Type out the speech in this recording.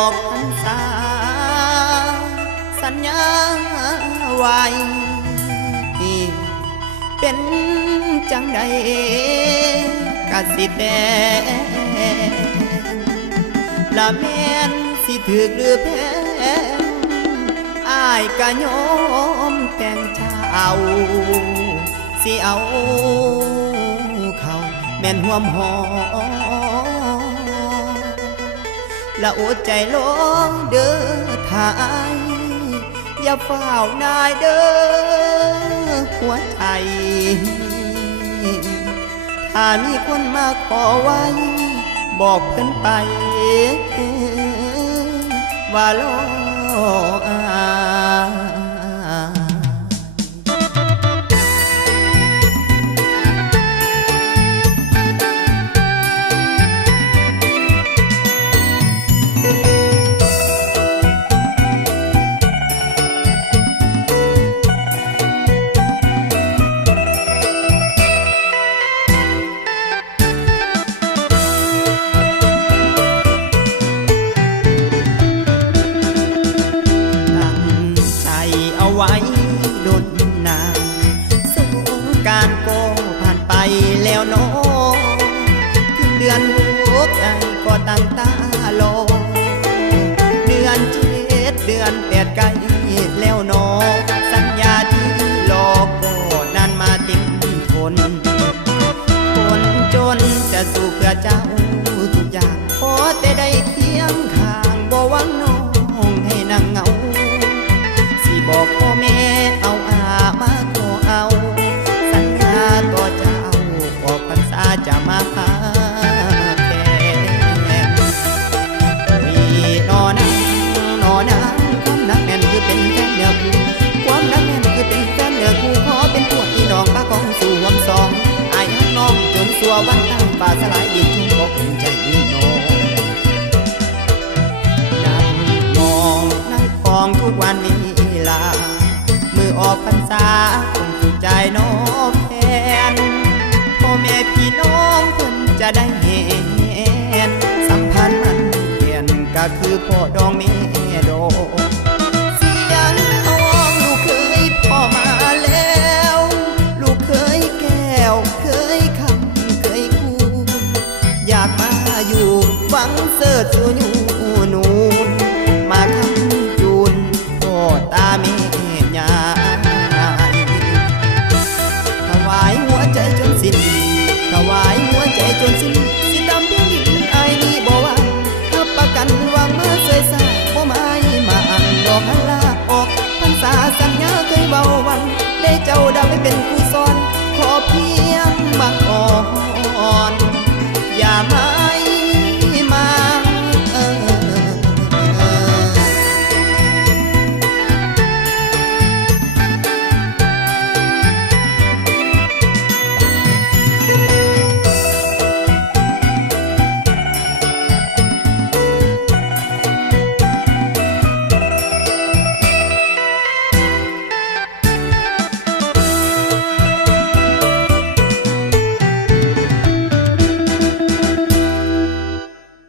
อกพรรษา สัญญาไว้เป็นจังใดกสิแดละแม่นสิถือหรือแพ้อายกะยมแต่งเจ้าสิเอาเขาแม่นหวมหอม ละอดใจลงเด้อทายอย่าเฝ้านายเด้อหัวใจ ถ้ามีคนมาขอไว้ บอกเพิ่นไป ว่าโลอ ว้ดนนานสงการก็ผ่านไปแล้วน้องถึงเดือนหกใจก็ตั้งตารอเดือนเจ็ดเดือนแปดใกล้แล้วน้องสัญญาที่รอก็นานมาเต็มทนคนจนจะสู้เพื่อเจ้า ป่าสลายอีกทุ่งบอกภูมิใจยืนน้องนั่งมองนั่งฟองทุกวันเวลา มือออกพรรษาคงถูใจน้องแทนพ่อแม่พี่น้องเพิ่นจะได้เห็น สัมพันธ์มันเปลี่ยนก็คือพ่อดองม่ ฟังเสิร์ชชูยู่นูน มาทั้งจุนพ่อตาเมียายถวายหัวใจจนสิ้นถวายหัวใจจนสิ้นสิดำเพียดินไอนี่บอกว่าถ้าประกันวางมื่อเสยสาบ่ไม่มาอันดอกฮัลลาออกพรรษาสัญญาเคยเบาวัน ได้เจ้าดาไม่เป็นคู